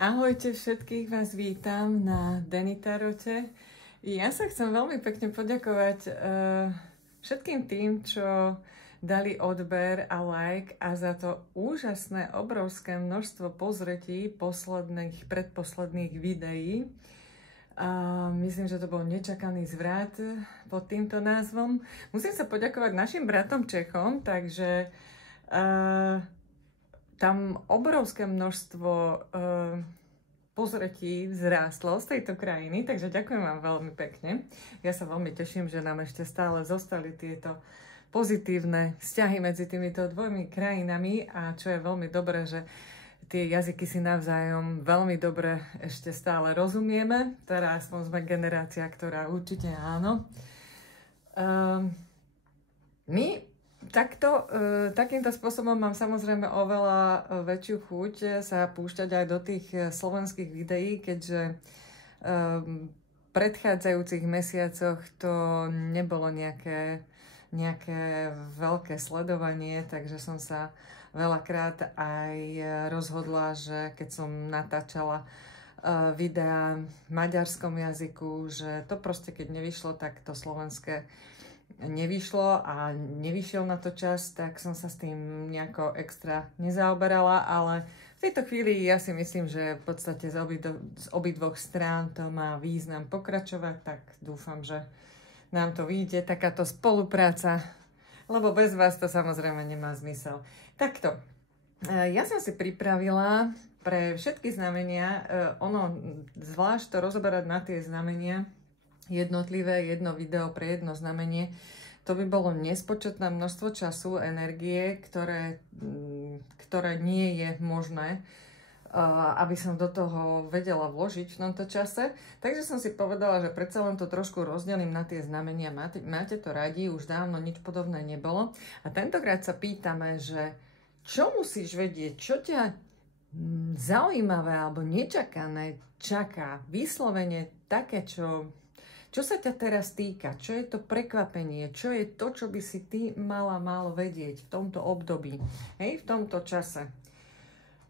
Ahojte, všetkých vás vítam na Denny Tarote. Ja sa chcem veľmi pekne poďakovať všetkým tým, čo dali odber a like a za to úžasné, obrovské množstvo pozretí predposledných videí. Myslím, že to bol nečakaný zvrat pod týmto názvom. Musím sa poďakovať našim bratom Čechom, takže tam obrovské množstvo pozretí vzrástlo z tejto krajiny, takže ďakujem vám veľmi pekne. Ja sa veľmi teším, že nám ešte stále zostali tieto pozitívne vzťahy medzi týmito dvomi krajinami a čo je veľmi dobré, že tie jazyky si navzájom veľmi dobre ešte stále rozumieme. Teda aspoň sme generácia, ktorá určite áno. Takýmto spôsobom mám samozrejme oveľa väčšiu chuť sa púšťať aj do tých slovenských videí, keďže v predchádzajúcich mesiacoch to nebolo nejaké veľké sledovanie, takže som sa veľakrát aj rozhodla, že keď som natáčala videá v maďarskom jazyku, že to proste keď nevyšlo, tak to slovenské nevyšlo a nevyšiel na to čas, tak som sa s tým nejako extra nezaoberala, ale v tejto chvíli ja si myslím, že v podstate z obidvoch strán to má význam pokračovať, tak dúfam, že nám to vyjde, takáto spolupráca, lebo bez vás to samozrejme nemá zmysel. Takto, ja som si pripravila pre všetky znamenia, zvlášť to rozoberať na tie znamenia, jednotlivé, jedno video pre jedno znamenie, to by bolo nespočetné množstvo času, energie, ktoré nie je možné, aby som do toho vedela vložiť v tomto čase. Takže som si povedala, že predsa len to trošku rozdelím na tie znamenia. Máte to radi, už dávno nič podobné nebolo. A tentokrát sa pýtame, že čo musíš vedieť, čo ťa zaujímavé alebo nečakané čaká, vyslovene také, čo sa ťa teraz týka, čo je to prekvapenie, čo je to, čo by si ty mal vedieť v tomto období, v tomto čase.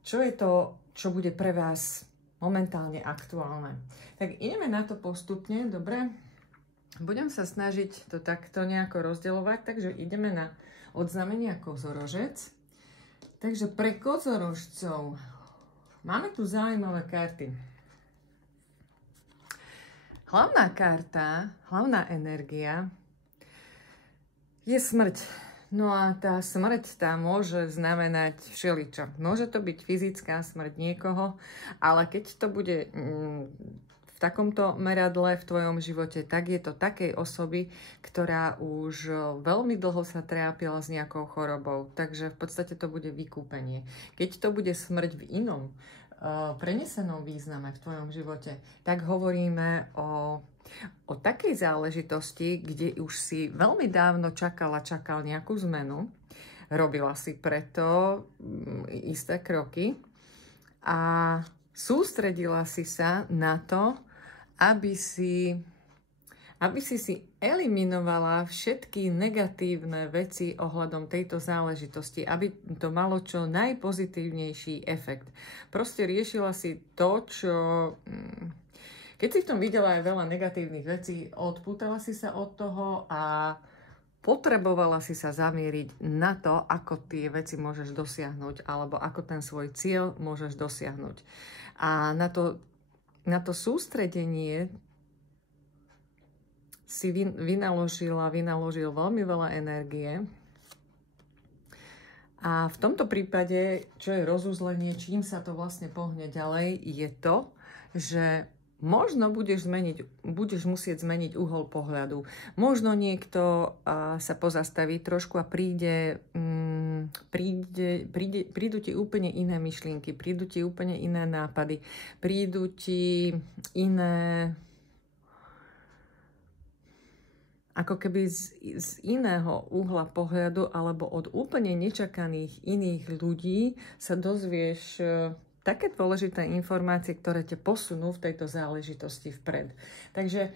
Čo je to, čo bude pre vás momentálne aktuálne. Tak ideme na to postupne, dobre? Budem sa snažiť to takto nejako rozdeľovať, takže ideme na odznamenia Kozorožec. Takže pre Kozorožcov máme tu zaujímavé karty. Hlavná karta, hlavná energia je smrť. No a tá smrť tá môže znamenať všeličo. Môže to byť fyzická smrť niekoho, ale keď to bude v takomto meradle v tvojom živote, tak je to takej osoby, ktorá už veľmi dlho sa trápila s nejakou chorobou. Takže v podstate to bude vykúpenie. Keď to bude smrť v inom prenesenom význame v tvojom živote, tak hovoríme o takej záležitosti, kde už si veľmi dávno čakal nejakú zmenu, robila si preto isté kroky a sústredila si sa na to, aby si eliminovala všetky negatívne veci ohľadom tejto záležitosti, aby to malo čo najpozitívnejší efekt. Proste riešila si to, čo... Keď si v tom videla aj veľa negatívnych vecí, odpútala si sa od toho a potrebovala si sa zamieriť na to, ako tie veci môžeš dosiahnuť, alebo ako ten svoj cieľ môžeš dosiahnuť. A na to sústredenie si vynaložil veľmi veľa energie. A v tomto prípade, čo je rozuzlenie, čím sa to vlastne pohne ďalej, je to, že možno budeš musieť zmeniť uhol pohľadu. Možno niekto sa pozastaví trošku a prídu ti úplne iné myšlienky, prídu ti úplne iné nápady, prídu ti iné... ako keby z iného uhla pohľadu alebo od úplne nečakaných iných ľudí sa dozvieš také dôležité informácie, ktoré te posunú v tejto záležitosti vpred. Takže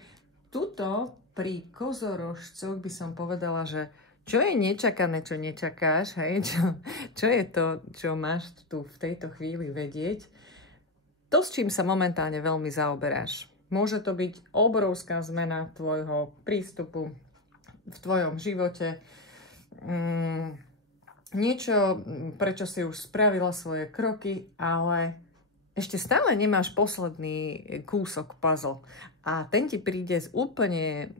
tuto pri Kozorožcoch by som povedala, že čo je nečakané, čo nečakáš, hej? Čo je to, čo máš tu v tejto chvíli vedieť, to, s čím sa momentálne veľmi zaoberáš. Môže to byť obrovská zmena tvojho prístupu v tvojom živote. Niečo, prečo si už spravila svoje kroky, ale ešte stále nemáš posledný kúsok puzzle. A ten ti príde z úplne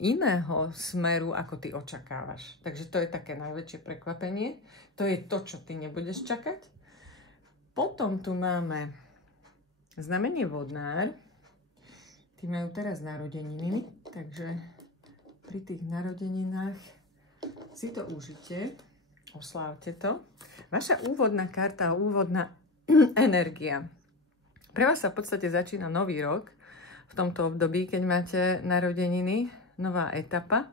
iného smeru, ako ty očakávaš. Takže to je také najväčšie prekvapenie. To je to, čo ty nebudeš čakať. Potom tu máme znamenie vodnár. Tí majú teraz narodeniny, takže pri tých narodeninách si to užite. Oslávte to. Vaša úvodná karta, úvodná energia. Pre vás sa v podstate začína nový rok v tomto období, keď máte narodeniny, nová etapa.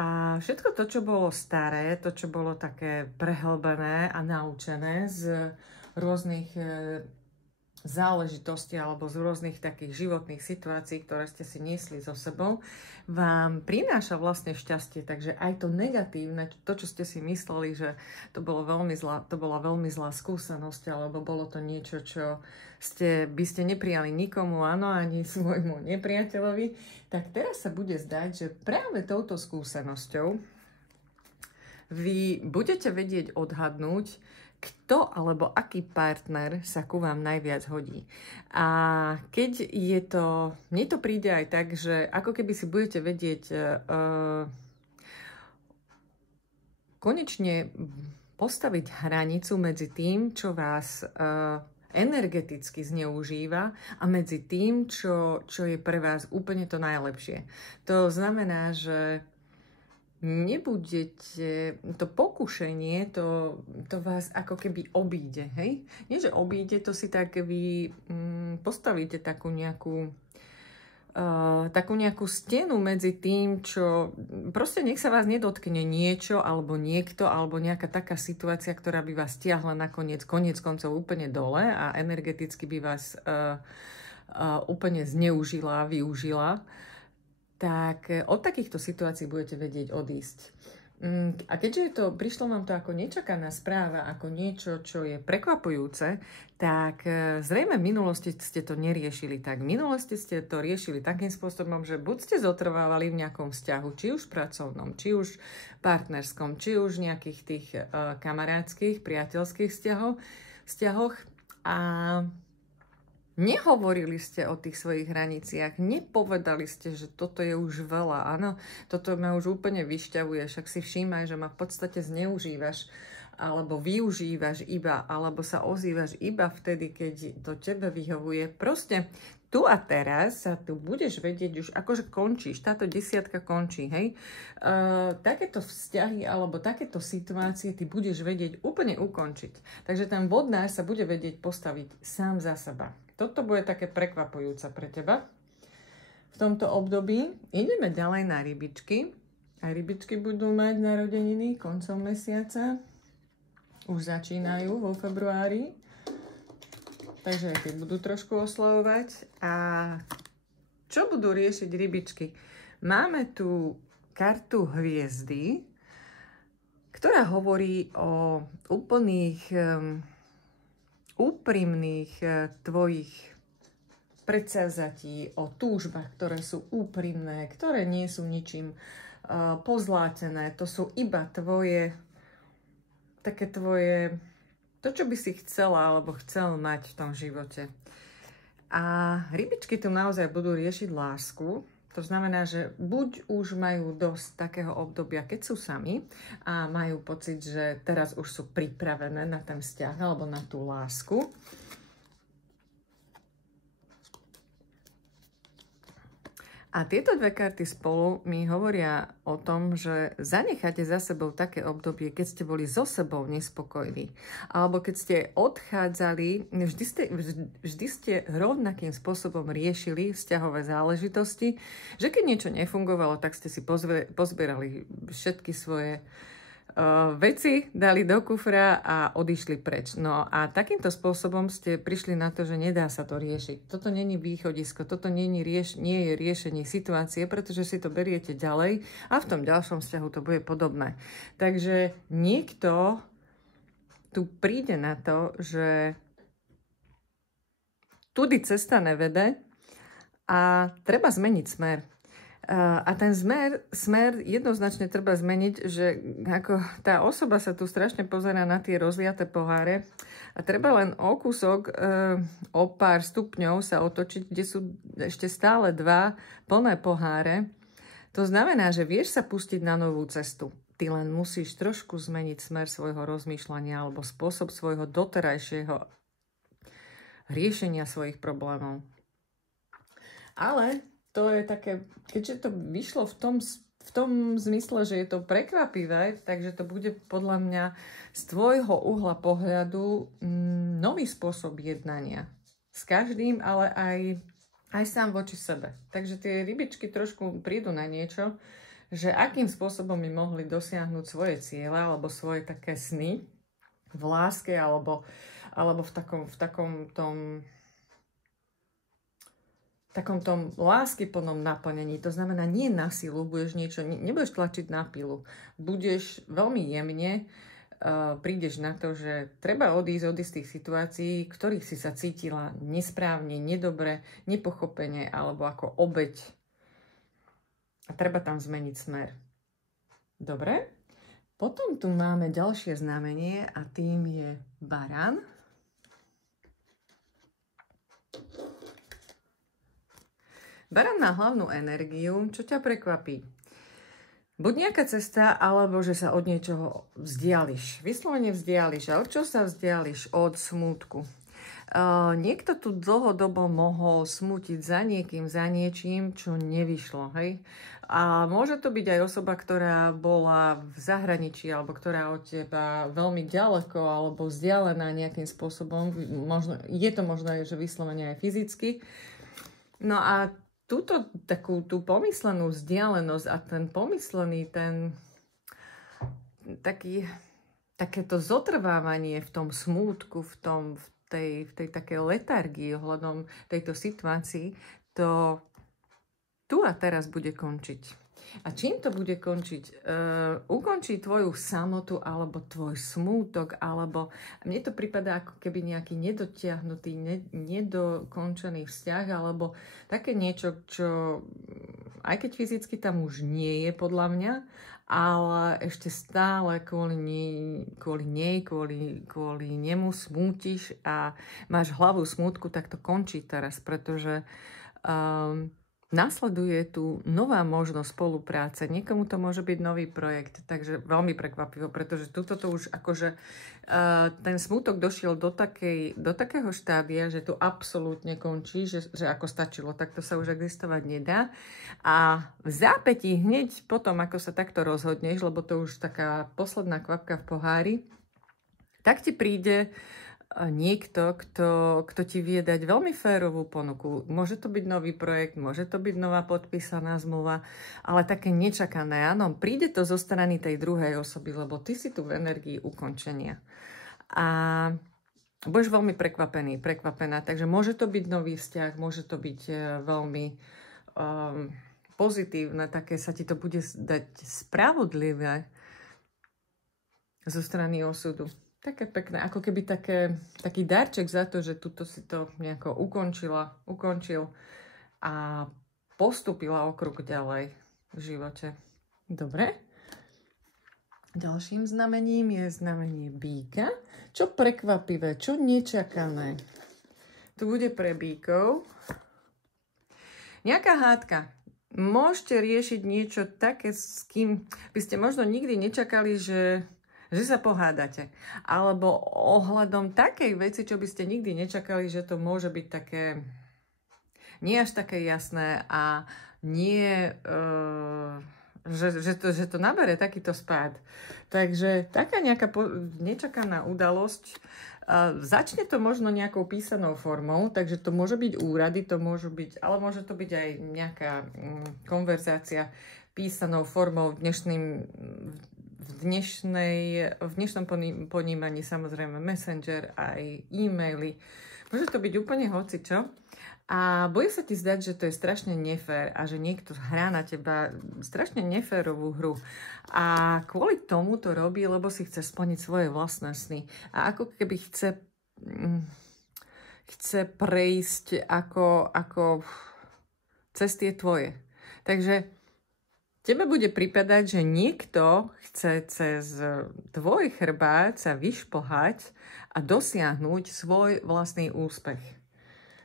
A všetko to, čo bolo staré, to, čo bolo také prehlbené a naučené z rôznych záležitostí alebo z rôznych takých životných situácií, ktoré ste si niesli so sebou, vám prináša vlastne šťastie. Takže aj to negatívne, to, čo ste si mysleli, že to bola veľmi zlá skúsenosť, alebo bolo to niečo, čo by ste neprijali nikomu, áno, ani svojmu nepriateľovi, tak teraz sa bude zdať, že práve touto skúsenosťou vy budete vedieť odhadnúť, kto alebo aký partner sa ku vám najviac hodí. A keď je to, mne to príde aj tak, že ako keby si budete vedieť konečne postaviť hranicu medzi tým, čo vás energeticky zneužíva a medzi tým, čo je pre vás úplne to najlepšie. To znamená, že nebudete, to pokušenie, to vás ako keby obíde, hej? Nie, že obíde, to si tak vy postavíte takú nejakú stenu medzi tým, čo proste nech sa vás nedotkne niečo, alebo niekto, alebo nejaká taká situácia, ktorá by vás stiahla nakoniec, koniec koncov úplne dole a energeticky by vás úplne zneužila, využila. Tak od takýchto situácií budete vedieť odísť. A keďže prišlo vám to ako nečakaná správa, ako niečo, čo je prekvapujúce, tak zrejme v minulosti ste to neriešili tak. V minulosti ste to riešili takým spôsobom, že buď ste zotrvávali v nejakom vzťahu, či už pracovnom, či už partnerskom, či už nejakých tých kamarátskych, priateľských vzťahoch a nehovorili ste o tých svojich hraniciach, nepovedali ste, že toto je už veľa, áno, toto ma už úplne vyšťavuje, však si všímaj, že ma v podstate zneužívaš, alebo využívaš iba, alebo sa ozývaš iba vtedy, keď to tebe vyhovuje. Proste tu a teraz sa tu budeš vedieť už, akože končíš, táto 10 končí, hej. Takéto vzťahy alebo takéto situácie ty budeš vedieť úplne ukončiť. Takže ten vodnár sa bude vedieť postaviť sám za seba. Toto bude také prekvapujúce pre teba v tomto období. Ideme ďalej na rybičky. Aj rybičky budú mať narodeniny koncom mesiaca. Už začínajú vo februári. Takže aj tie budú trošku oslavovať. A čo budú riešiť rybičky? Máme tu kartu hviezdy, ktorá hovorí o úplných úprimných tvojich predsavzatí, o túžbách, ktoré sú úprimné, ktoré nie sú ničím pozlátené. To sú iba tvoje, také tvoje, to, čo by si chcela alebo chcel mať v tom živote. A rybičky tu naozaj budú riešiť lásku. To znamená, že buď už majú dosť takého obdobia, keď sú sami a majú pocit, že teraz už sú pripravené na ten vzťah alebo na tú lásku. A tieto dve karty spolu mi hovoria o tom, že zanecháte za sebou také obdobie, keď ste boli so sebou nespokojní. Alebo keď ste odchádzali, vždy ste rovnakým spôsobom riešili vzťahové záležitosti, že keď niečo nefungovalo, tak ste si pozbierali všetky svoje veci, dali do kufra a odišli preč. No a takýmto spôsobom ste prišli na to, že nedá sa to riešiť. Toto není východisko, toto nie je riešenie situácie, pretože si to beriete ďalej a v tom ďalšom vzťahu to bude podobné. Takže niekto tu príde na to, že tudy cesta nevede a treba zmeniť smer. A ten smer jednoznačne treba zmeniť, že ako tá osoba sa tu strašne pozerá na tie rozliaté poháre a treba len o kúsok, o pár stupňov sa otočiť, kde sú ešte stále dva plné poháre. To znamená, že vieš sa pustiť na novú cestu. Ty len musíš trošku zmeniť smer svojho rozmýšľania alebo spôsob svojho doterajšieho riešenia svojich problémov. Ale to je také, keďže to vyšlo v tom zmysle, že je to prekvapivé, takže to bude podľa mňa z tvojho uhla pohľadu nový spôsob jednania. S každým, ale aj sám voči sebe. Takže tie rybičky trošku prídu na niečo, že akým spôsobom by mohli dosiahnuť svoje ciele alebo svoje také sny v láske alebo v takom tom láskyplnom naplnení. To znamená, nie na silu budeš niečo, nebudeš tlačiť na pilu. Budeš veľmi jemne, prídeš na to, že treba odísť od istých situácií, ktorých si sa cítila nesprávne, nedobre, nepochopene alebo ako obeť. A treba tam zmeniť smer. Dobre? Potom tu máme ďalšie znamenie a tým je barán. Barán má hlavnú energiu, čo ťa prekvapí. Buď nejaká cesta, alebo že sa od niečoho vzdiališ. Vyslovene vzdiališ. A od čo sa vzdiališ? Od smútku. Niekto tu dlhodobo mohol smútiť za niekým, za niečím, čo nevyšlo. Hej? A môže to byť aj osoba, ktorá bola v zahraničí, alebo ktorá od teba veľmi ďaleko, alebo vzdialená nejakým spôsobom. Je to možno, že vyslovene aj fyzicky. No a túto takú tú pomyslenú vzdialenosť a ten pomyslený, takéto zotrvávanie v tom smútku, v tej takej letargii ohľadom tejto situácii, to tu a teraz bude končiť. A čím to bude končiť? Ukončí tvoju samotu, alebo tvoj smútok, alebo mne to prípada ako keby nejaký nedotiahnutý, nedokončený vzťah, alebo také niečo, čo aj keď fyzicky tam už nie je podľa mňa, ale ešte stále kvôli nemu smútiš a máš hlavu smútku, tak to končí teraz, pretože nasleduje tu nová možnosť spolupráce. Niekomu to môže byť nový projekt, takže veľmi prekvapivo, pretože tuto to už akože ten smútok došiel do takého štádia, že tu absolútne končí, že ako stačilo, takto sa už existovať nedá. A v zápätí hneď potom, ako sa takto rozhodneš, lebo to už taká posledná kvapka v pohári, tak ti príde niekto, kto ti vie dať veľmi férovú ponuku. Môže to byť nový projekt, môže to byť nová podpísaná zmluva, ale také nečakané. Áno, príde to zo strany tej druhej osoby, lebo ty si tu v energii ukončenia. A budeš veľmi prekvapená. Takže môže to byť nový vzťah, môže to byť veľmi pozitívne, také sa ti to bude dať spravodlivé zo strany osudu. Také pekné, ako keby taký darček za to, že tuto si to nejako ukončil a postúpila o krok ďalej v živote. Dobre? Ďalším znamením je znamenie býka. Čo prekvapivé, čo nečakané. Tu bude pre býkov nejaká hádka. Môžete riešiť niečo také, s kým by ste možno nikdy nečakali, že sa pohádate. Alebo ohľadom takej veci, čo by ste nikdy nečakali, že to môže byť také nie až také jasné a nie, že to nabere takýto spád. Takže taká nejaká nečakaná udalosť, začne to možno nejakou písanou formou, takže to môže byť úrady, to môžu byť, ale môže to byť aj nejaká konverzácia písanou formou v dnešnom ponímaní, samozrejme Messenger, aj e-maily. Môže to byť úplne hocičo. A bude sa ti zdať, že to je strašne nefér a že niekto hrá na teba strašne neférovú hru. A kvôli tomu to robí, lebo si chce splniť svoje vlastné sny. A ako keby chce chce prejsť ako cez tie tvoje. Takže tebe bude pripadať, že niekto chce cez tvoj chrbát sa vyšplhať a dosiahnuť svoj vlastný úspech.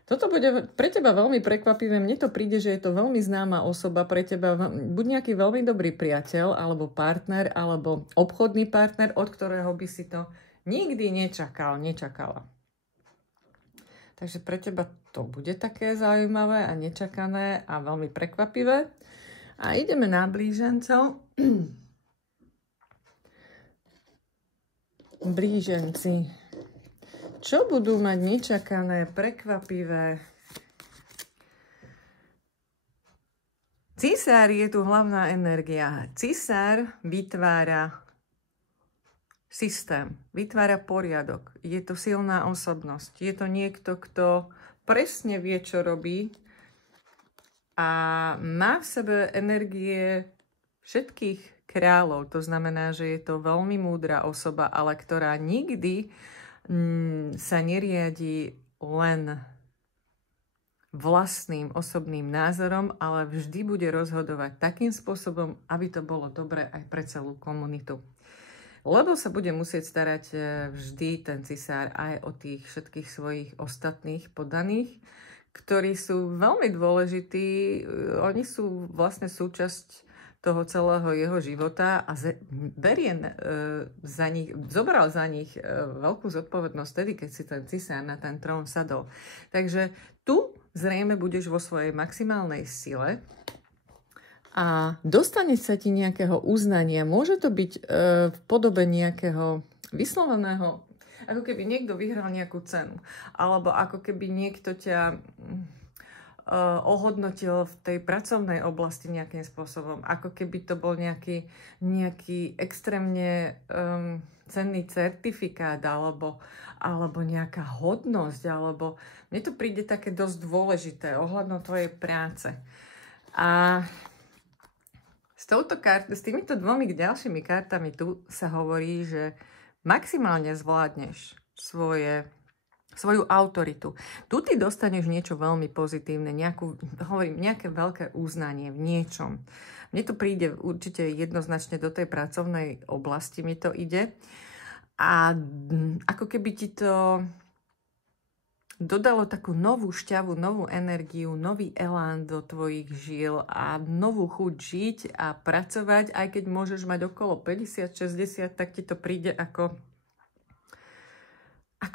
Toto bude pre teba veľmi prekvapivé. Mne to príde, že je to veľmi známa osoba pre teba. Buď nejaký veľmi dobrý priateľ, alebo partner, alebo obchodný partner, od ktorého by si to nikdy nečakala. Takže pre teba to bude také zaujímavé a nečakané a veľmi prekvapivé. A ideme na blížencov. Blíženci. Čo budú mať nečakané, prekvapivé? Cisár je tu hlavná energia. Cisár vytvára systém, vytvára poriadok. Je to silná osobnosť. Je to niekto, kto presne vie, čo robí a má v sebe energie všetkých kráľov. To znamená, že je to veľmi múdra osoba, ale ktorá nikdy sa neriadi len vlastným osobným názorom, ale vždy bude rozhodovať takým spôsobom, aby to bolo dobré aj pre celú komunitu. Lebo sa bude musieť starať vždy ten cisár aj o tých všetkých svojich ostatných poddaných, ktorí sú veľmi dôležití. Oni sú vlastne súčasť toho celého jeho života a zobral za nich veľkú zodpovednosť tedy, keď si ten cisár na ten trón sadol. Takže tu zrejme budeš vo svojej maximálnej sile a dostane sa ti nejakého uznania. Môže to byť v podobe nejakého vysloveného, ako keby niekto vyhral nejakú cenu, alebo ako keby niekto ťa ohodnotil v tej pracovnej oblasti nejakým spôsobom, ako keby to bol nejaký extrémne cenný certifikát alebo nejaká hodnosť, alebo mne to príde také dosť dôležité ohľadom tvojej práce. A s týmito dvomi ďalšími kartami tu sa hovorí, že maximálne zvládneš svoju autoritu. Tu ty dostaneš niečo veľmi pozitívne, nejaké veľké uznanie v niečom. Mne to príde určite jednoznačne do tej pracovnej oblasti, mi to ide. A ako keby ti to dodalo takú novú šťavu, novú energiu, nový elán do tvojich žil a novú chuť žiť a pracovať, aj keď môžeš mať okolo 50-60, tak ti to príde ako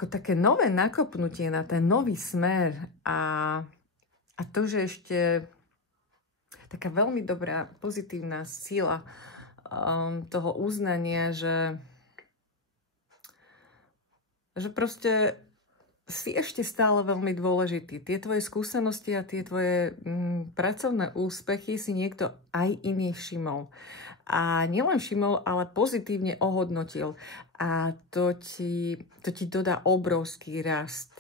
také nové nakopnutie na ten nový smer a to, že ešte taká veľmi dobrá, pozitívna sila toho uznania, že proste si ešte stále veľmi dôležitý. Tie tvoje skúsenosti a tie tvoje pracovné úspechy si niekto aj iný všimol. A nielen všimol, ale pozitívne ohodnotil. A to ti dodá obrovský rast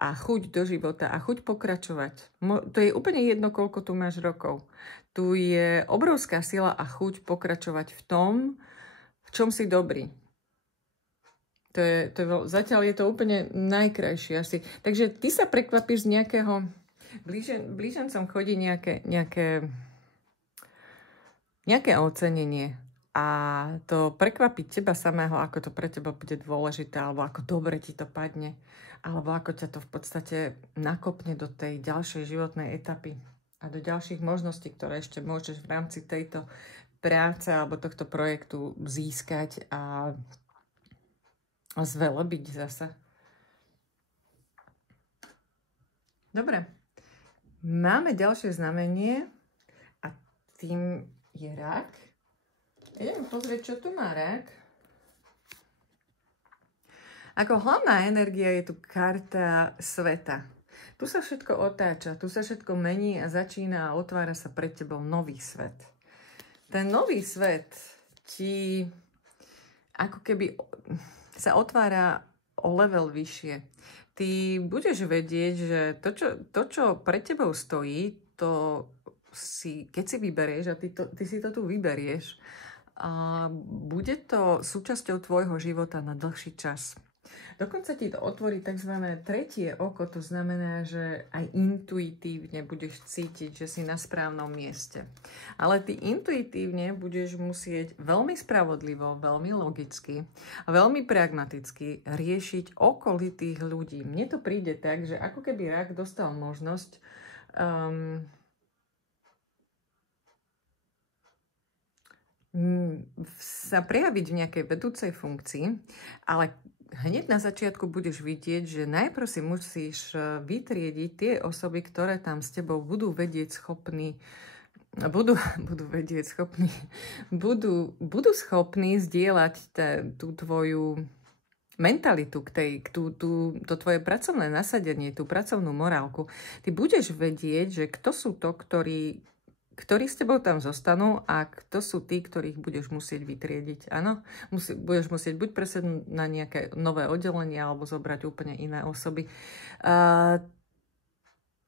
a chuť do života a chuť pokračovať. To je úplne jedno, koľko tu máš rokov. Tu je obrovská sila a chuť pokračovať v tom, v čom si dobrý. Zatiaľ je to úplne najkrajšie asi. Takže ty sa prekvapíš z nejakého... Blížencom chodí nejaké ocenenie a to prekvapí teba samého, ako to pre teba bude dôležité, alebo ako dobre ti to padne, alebo ako ťa to v podstate nakopne do tej ďalšej životnej etapy a do ďalších možností, ktoré ešte môžeš v rámci tejto práce alebo tohto projektu získať a zvelebiť zase. Dobre. Máme ďalšie znamenie a tým je rak. Ideme pozrieť, čo tu má rak. Ako hlavná energia je tu karta sveta. Tu sa všetko otáča, tu sa všetko mení a začína a otvára sa pred tebou nový svet. Ten nový svet ti ako keby sa otvára o level vyššie. Ty budeš vedieť, že to, čo pred tebou stojí, to keď si vyberieš, a ty si to tu vyberieš, bude to súčasťou tvojho života na dlhší čas. Dokonca ti to otvorí tzv. Tretie oko, to znamená, že aj intuitívne budeš cítiť, že si na správnom mieste. Ale ty intuitívne budeš musieť veľmi spravodlivo, veľmi logicky a veľmi pragmaticky riešiť okolitých ľudí. Mne to príde tak, že ako keby rak dostal možnosť sa prejaviť v nejakej vedúcej funkcii, ale hneď na začiatku budeš vidieť, že najprv si musíš vytriediť tie osoby, ktoré tam s tebou budú vedieť schopní, budú schopní zdieľať tú tvoju mentalitu, to tvoje pracovné nasadenie, tú pracovnú morálku. Ty budeš vedieť, že kto sú to, ktorí s tebou tam zostanú a kto sú tí, ktorých budeš musieť vytriediť. Áno, budeš musieť buď presednúť na nejaké nové oddelenie alebo zobrať úplne iné osoby.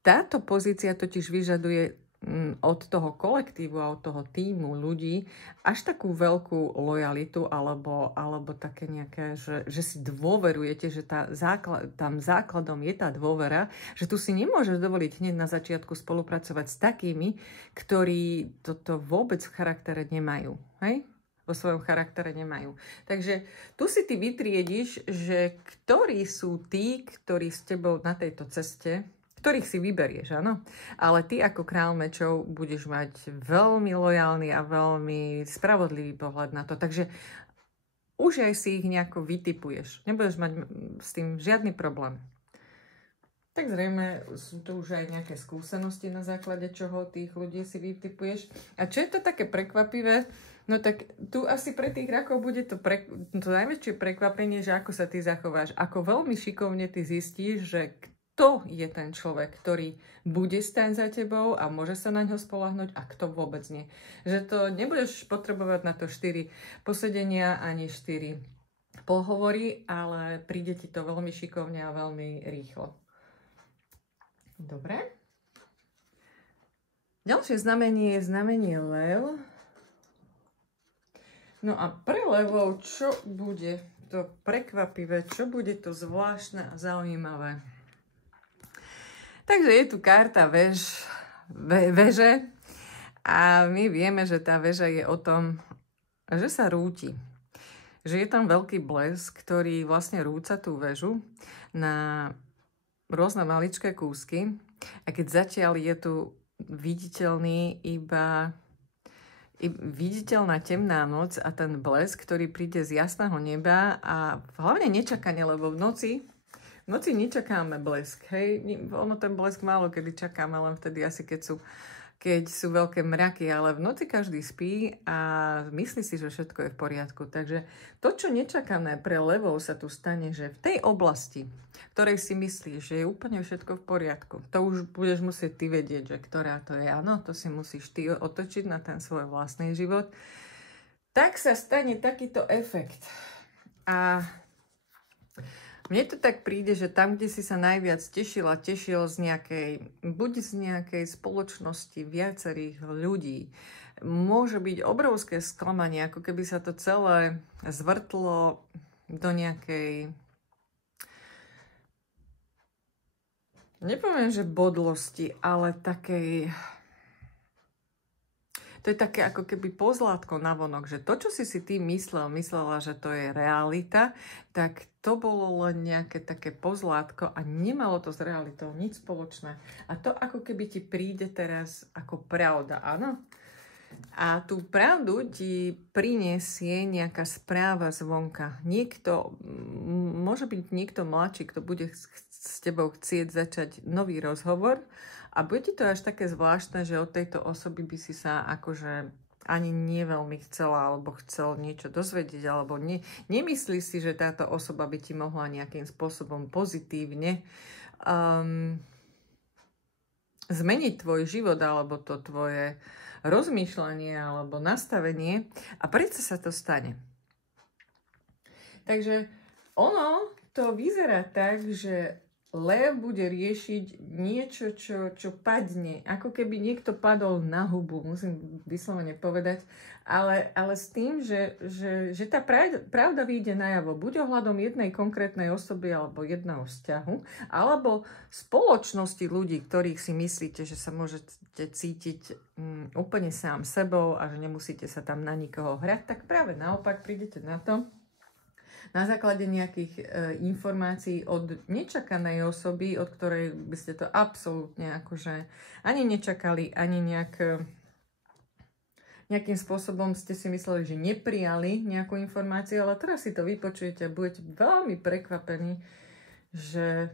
Táto pozícia totiž vyžaduje od toho kolektívu a od toho tímu ľudí až takú veľkú lojalitu alebo také nejaké, že si dôverujete, že tam základom je tá dôvera, že tu si nemôžeš dovoliť hneď na začiatku spolupracovať s takými, ktorí toto vôbec v charaktere nemajú. Hej? Vo svojom charaktere nemajú. Takže tu si ty vytriediš, že ktorí sú tí, ktorí s tebou na tejto ceste, ktorých si vyberieš, áno. Ale ty ako král mečov budeš mať veľmi lojálny a veľmi spravodlivý pohľad na to. Takže už aj si ich nejako vytipuješ. Nebudeš mať s tým žiadny problém. Tak zrejme sú to už aj nejaké skúsenosti, na základe čoho tých ľudí si vytipuješ. A čo je to také prekvapivé? No tak tu asi pre tých rakov bude to najväčšie prekvapenie, že ako sa ty zachováš. Ako veľmi šikovne ty zistíš, že to je ten človek, ktorý bude stáť za tebou a môže sa na ňo spoľahnúť a kto vôbec nie. Že to nebudeš potrebovať na to 4 posedenia ani 4 pohovory, ale príde ti to veľmi šikovne a veľmi rýchlo. Dobre. Ďalšie znamenie je znamenie lev. No a pre levov, čo bude to prekvapivé, čo bude to zvláštne a zaujímavé? Takže je tu karta veže a my vieme, že tá väža je o tom, že sa rúti. Že je tam veľký blesk, ktorý vlastne rúca tú väžu na rôzne maličké kúsky. A keď zatiaľ je tu viditeľná temná noc a ten blesk, ktorý príde z jasného neba a hlavne nečakane, lebo v noci nečakáme blesk, hej. Ono ten blesk málo kedy čakáme, len vtedy asi keď sú veľké mraky, ale v noci každý spí a myslí si, že všetko je v poriadku. Takže to, čo nečakané pre levov sa tu stane, že v tej oblasti, ktorej si myslíš, že je úplne všetko v poriadku, to už budeš musieť ty vedieť, že ktorá to je. Áno, to si musíš ty otočiť na ten svoj vlastný život. Tak sa stane takýto efekt. A mne to tak príde, že tam, kde si sa najviac tešil buď z nejakej spoločnosti viacerých ľudí, môže byť obrovské sklamanie, ako keby sa to celé zvrtlo do nejakej, nepoviem, že bodlosti, ale takej. To je také ako keby pozlátko navonok, že to, čo si ty myslela, že to je realita, tak to bolo len nejaké také pozlátko a nemalo to s realitou nič spoločné. A to ako keby ti príde teraz ako pravda, áno? A tú pravdu ti prinesie nejaká správa zvonka. Môže byť niekto mladší, kto bude s tebou chcieť začať nový rozhovor a bude ti to až také zvláštne, že od tejto osoby by si sa akože ani neveľmi chcela alebo chcel niečo dozvedieť, alebo nemyslí si, že táto osoba by ti mohla nejakým spôsobom pozitívne zmeniť tvoj život alebo to tvoje rozmýšľanie alebo nastavenie a predsa sa to stane. Takže ono to vyzerá tak, že Lev bude riešiť niečo, čo padne. Ako keby niekto padol na hubu, musím vyslovene povedať. Ale s tým, že tá pravda vyjde najavo. Buď ohľadom jednej konkrétnej osoby alebo jedného vzťahu, alebo spoločnosti ľudí, ktorých si myslíte, že sa môžete cítiť úplne sám sebou a že nemusíte sa tam na nikoho hrať, tak práve naopak prídete na to, na základe nejakých informácií od nečakanej osoby, od ktorej by ste to absolútne akože ani nečakali, ani nejakým spôsobom ste si mysleli, že neprijali nejakú informáciu, ale teraz si to vypočujete a budete veľmi prekvapení, že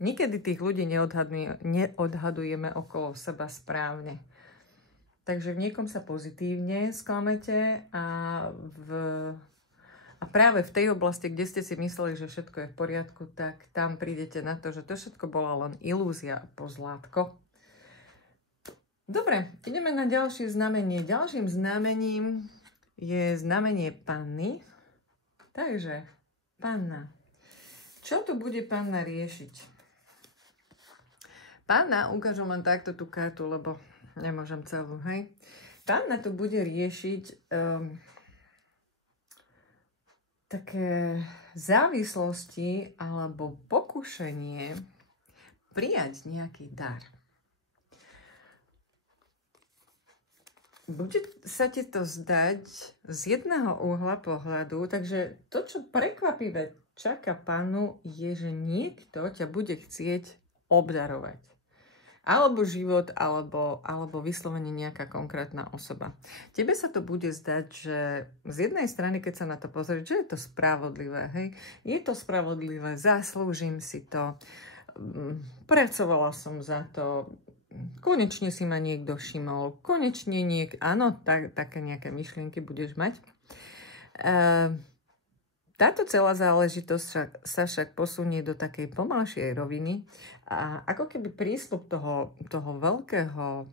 niekedy tých ľudí neodhadujeme okolo seba správne. Takže v niekom sa pozitívne sklamete a práve v tej oblasti, kde ste si mysleli, že všetko je v poriadku, tak tam prídete na to, že to všetko bola len ilúzia a pozlátko. Dobre, ideme na ďalšie znamenie. Ďalším znamením je znamenie panny. Takže, panna. Čo tu bude panna riešiť? Panna, ukážem len takto tú kartu, lebo nemôžem celú, hej. Panna tu bude riešiť také závislosti alebo pokušenie prijať nejaký dar. Bude sa ti to zdať z jedného uhla pohľadu, takže to, čo prekvapivé čaká pannu, je, že niekto ťa bude chcieť obdarovať. Alebo život, alebo vyslovene nejaká konkrétna osoba. Tebe sa to bude zdať, že z jednej strany, keď sa na to pozrieš, že je to spravodlivé, hej? Je to spravodlivé, zaslúžim si to, pracovala som za to, konečne si ma niekto všimol, konečne áno, také nejaké myšlienky budeš mať. Táto celá záležitosť sa však posunie do takej pomalšej roviny a ako keby prísľub toho veľkého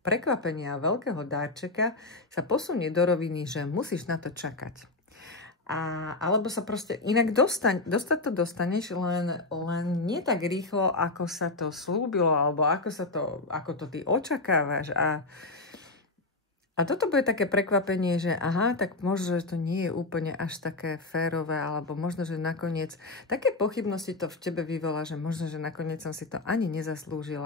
prekvapenia, veľkého dárčeka sa posunie do roviny, že musíš na to čakať. Alebo sa proste inak dostať to dostaneš, len nie tak rýchlo, ako sa to slúbilo, alebo ako to ty očakávaš. A toto bude také prekvapenie, že aha, tak možno, že to nie je úplne až také férové, alebo možno, že nakoniec také pochybnosti to v tebe vyvolá, že možno, že nakoniec som si to ani nezaslúžil.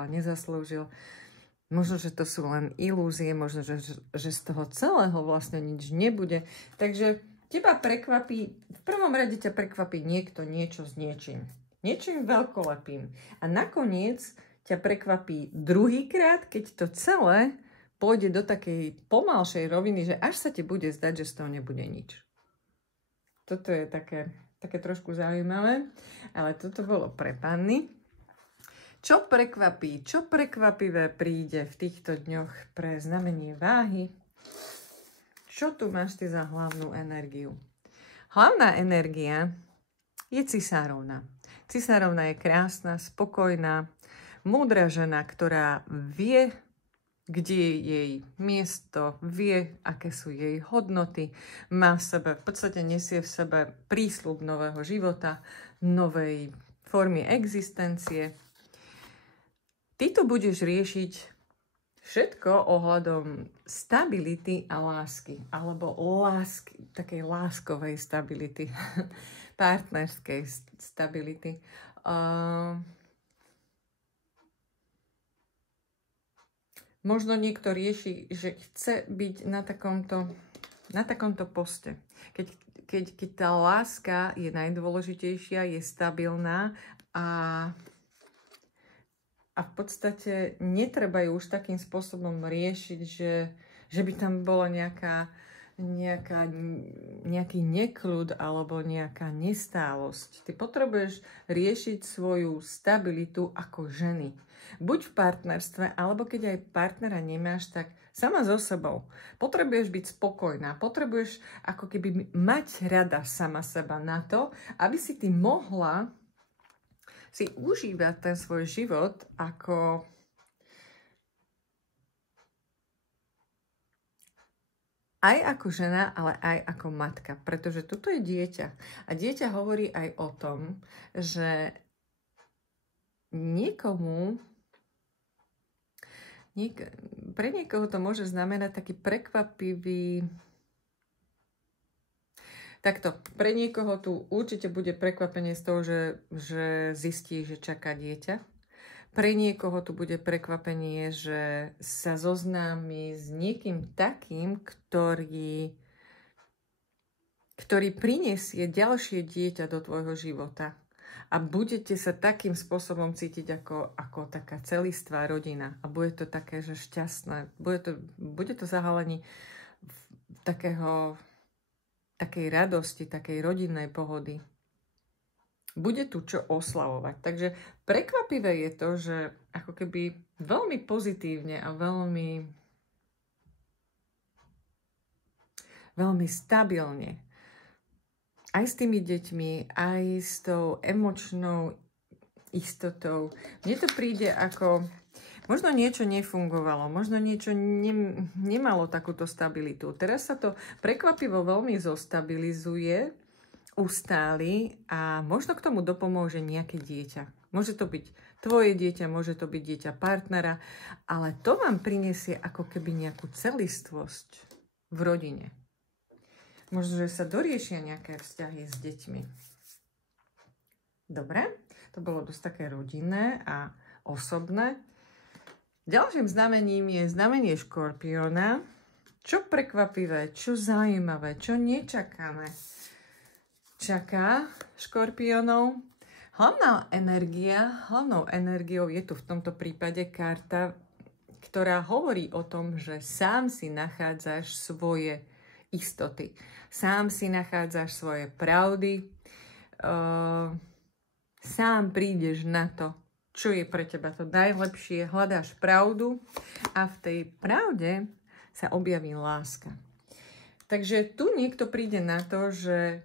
Možno, že to sú len ilúzie, možno, že z toho celého vlastne nič nebude. Takže teba prekvapí, v prvom rade ťa prekvapí niečo s niečím. Niečím veľkolepým. A nakoniec ťa prekvapí druhýkrát, keď to celé pôjde do takej pomalšej roviny, že až sa ti bude zdať, že z toho nebude nič. Toto je také trošku zaujímavé, ale toto bolo pre panny. Čo prekvapí, čo prekvapivé príde v týchto dňoch pre znamenie váhy? Čo tu máš ty za hlavnú energiu? Hlavná energia je cisárovna. Cisárovna je krásna, spokojná, múdra žena, ktorá vie, kde je jej miesto, vie, aké sú jej hodnoty, má v sebe, v podstate nesie v sebe prísľub nového života, novej formy existencie. Ty tu budeš riešiť všetko ohľadom stability a lásky, alebo takej láskovej stability, partnerskej stability. Možno niekto rieši, že chce byť na takomto poste. Keď tá láska je najdôležitejšia, je stabilná a v podstate netreba ju už takým spôsobom riešiť, že by tam bola nejaký nekľud alebo nejaká nestálosť. Ty potrebuješ riešiť svoju stabilitu ako ženy. Buď v partnerstve, alebo keď aj partnera nemáš, tak sama so sebou. Potrebuješ byť spokojná, potrebuješ ako keby mať rada sama seba na to, aby si ty mohla si užívať ten svoj život Aj ako žena, ale aj ako matka. Pretože toto je dieťa. A dieťa hovorí aj o tom, že pre niekoho to môže znamenať taký prekvapivý... Takto, pre niekoho tu určite bude prekvapenie z toho, že zistí, že čaká dieťa. Pre niekoho tu bude prekvapenie, že sa zoznámi s niekým takým, ktorý prinesie ďalšie dieťa do tvojho života. A budete sa takým spôsobom cítiť ako taká celistvá rodina. A bude to také, že šťastné. Bude to zahalenie takej radosti, takej rodinnej pohody. Bude tu čo oslavovať. Takže prekvapivé je to, že ako keby veľmi pozitívne a veľmi stabilne aj s tými deťmi, aj s tou emočnou istotou. Mne to príde ako... Možno niečo nefungovalo, možno niečo nemalo takúto stabilitu. Teraz sa to prekvapivo veľmi zostabilizuje, ustáli a možno k tomu dopomôže nejaké dieťa. Môže to byť tvoje dieťa, môže to byť dieťa partnera, ale to vám prinesie ako keby nejakú celistvosť v rodine. Možno, že sa doriešia nejaké vzťahy s deťmi. Dobre, to bolo dosť také rodinné a osobné. Ďalším znamením je znamenie Škorpióna. Čo prekvapivé, čo zaujímavé, čo nečakané čaká Škorpiónov. Hlavnou energiou je tu v tomto prípade karta, ktorá hovorí o tom, že sám si nachádzaš svoje istoty. Sám si nachádzaš svoje pravdy. Sám prídeš na to, čo je pre teba to najlepšie. Hľadáš pravdu a v tej pravde sa objaví láska. Takže tu niekto príde na to, že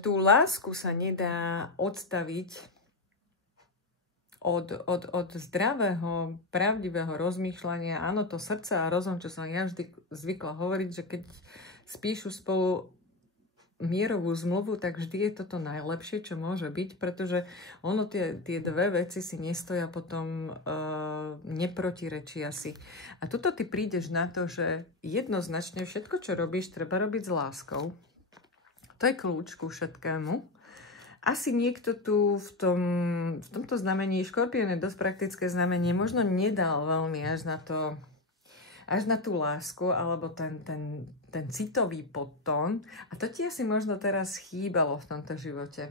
tú lásku sa nedá odstaviť od zdravého, pravdivého rozmýšľania. Áno, to srdce a rozum, čo som ja vždy zvykla hovoriť, že keď spíšu spolu mierovú zmluvu, tak vždy je toto najlepšie, čo môže byť, pretože ono tie dve veci si nestoja potom, neprotirečia si. A tuto ty prídeš na to, že jednoznačne všetko, čo robíš, treba robiť s láskou. To je kľúč ku všetkému. Asi niekto tu v tomto znamení, Škorpión je dosť praktické znamenie, možno nedal veľmi až na tú lásku, alebo ten citový podtón. A to ti asi možno teraz chýbalo v tomto živote.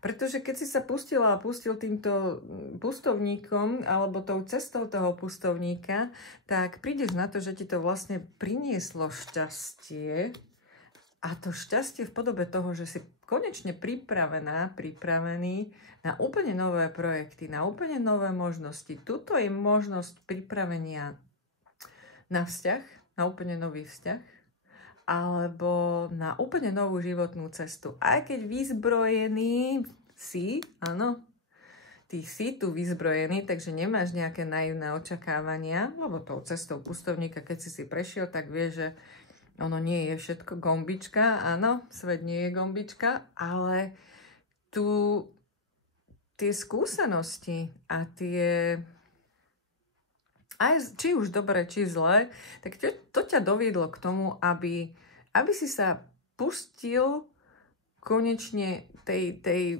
Pretože keď si sa pustila a pustil týmto pustovníkom, alebo tou cestou toho pustovníka, tak prídeš na to, že ti to vlastne prinieslo šťastie. A to šťastie v podobe toho, že si konečne pripravený na úplne nové projekty, na úplne nové možnosti. Tuto je možnosť pripravenia na vzťah, na úplne nový vzťah, alebo na úplne novú životnú cestu. Aj keď vyzbrojený si, áno, ty si tu vyzbrojený, takže nemáš nejaké naivné očakávania, lebo tou cestou pustovníka, keď si prešiel, tak vieš, že ono nie je všetko gombička, áno, svet nie je gombička, ale tu tie skúsenosti a tie, aj či už dobré, či zlé, tak to ťa doviedlo k tomu, aby si sa pustil konečne tej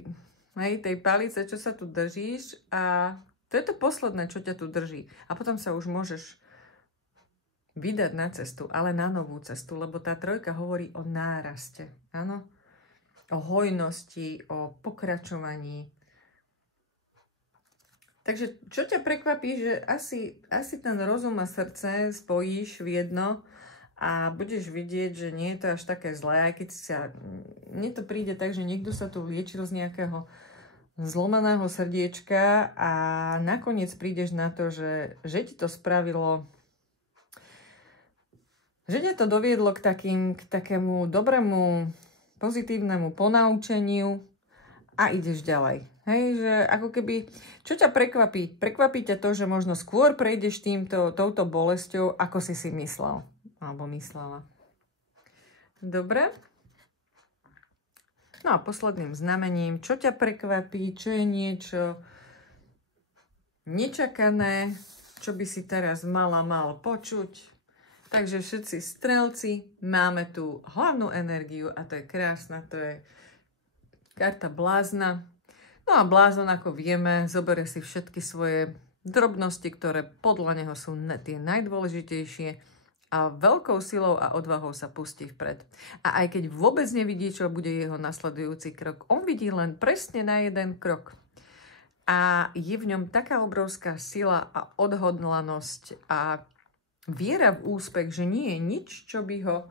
palice, čo sa tu držíš, a to je to posledné, čo ťa tu drží. A potom sa už môžeš vydať na cestu, ale na novú cestu, lebo tá trojka hovorí o náraste, áno? O hojnosti, o pokračovaní. Takže čo ťa prekvapí, že asi ten rozum a srdce spojíš v jedno a budeš vidieť, že nie je to až také zlé, aj keď mne to príde tak, že niekto sa tu liečil z nejakého zlomeného srdiečka a nakoniec prídeš na to, že ti to spravilo, že ťa to doviedlo k takému dobrému, pozitívnemu ponaučeniu a ideš ďalej. Hej, že ako keby, čo ťa prekvapí? Prekvapí ťa to, že možno skôr prejdeš touto bolesťou, ako si myslel, alebo myslela. Dobre? No a posledným znamením, čo ťa prekvapí, čo je niečo nečakané, čo by si teraz mal počuť. Takže všetci strelci máme tú hlavnú energiu a to je krásna, to je karta blázna. No a blázon, ako vieme, zoberie si všetky svoje drobnosti, ktoré podľa neho sú tie najdôležitejšie a veľkou silou a odvahou sa pustí vpred. A aj keď vôbec nevidí, čo bude jeho nasledujúci krok, on vidí len presne na jeden krok. A je v ňom taká obrovská sila a odhodlanosť a viera v úspech, že nie je nič, čo by ho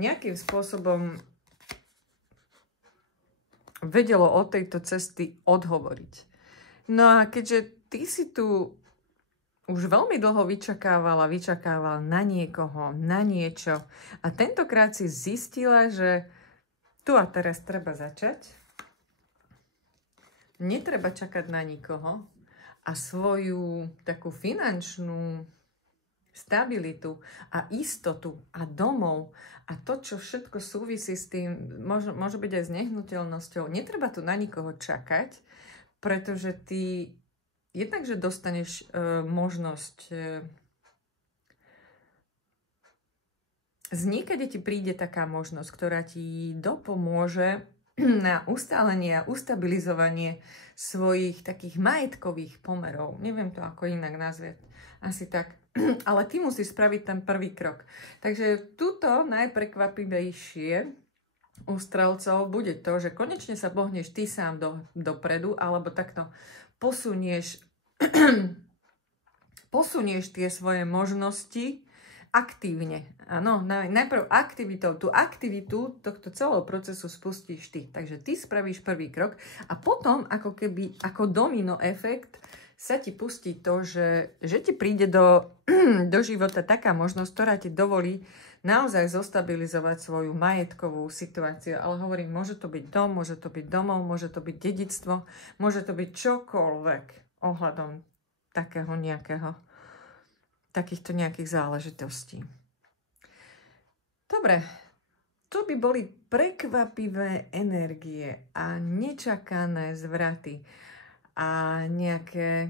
nejakým spôsobom vedelo od tejto cesty odhovoriť. No a keďže ty si tu už veľmi dlho vyčakával na niekoho, na niečo a tentokrát si zistila, že tu a teraz treba začať, netreba čakať na nikoho a svoju takú finančnú stabilitu a istotu a domov a to, čo všetko súvisí s tým, môže byť aj s nehnuteľnosťou. Netreba tu na nikoho čakať, pretože ty jednakže dostaneš možnosť znikade ti príde taká možnosť, ktorá ti dopomôže na ustálenie a ustabilizovanie svojich takých majetkových pomerov. Neviem to ako inak nazvať. Asi tak. Ale ty musíš spraviť ten prvý krok. Takže tuto najprekvapivejšie u strelcov bude to, že konečne sa pohneš ty sám dopredu, alebo takto posunieš tie svoje možnosti aktívne. Áno, najprv aktivitou. Tú aktivitu tohto celého procesu spustíš ty. Takže ty spravíš prvý krok a potom ako keby ako domino efekt sa ti pustí to, že ti príde do života taká možnosť, ktorá ti dovolí naozaj zostabilizovať svoju majetkovú situáciu. Ale hovorím, môže to byť dom, môže to byť domov, môže to byť dedičstvo, môže to byť čokoľvek ohľadom takýchto nejakých záležitostí. Dobre, to by boli prekvapivé energie a nečakané zvraty a nejaké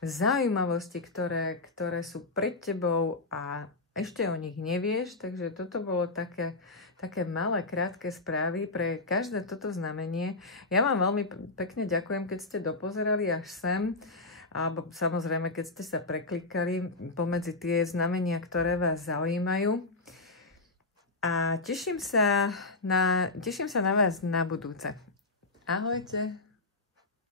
zaujímavosti, ktoré sú pred tebou a ešte o nich nevieš, takže toto bolo také malé, krátke správy pre každé toto znamenie. Ja vám veľmi pekne ďakujem, keď ste dopozerali až sem, alebo samozrejme, keď ste sa preklikali pomedzi tie znamenia, ktoré vás zaujímajú. A teším sa na vás na budúce. Ahojte.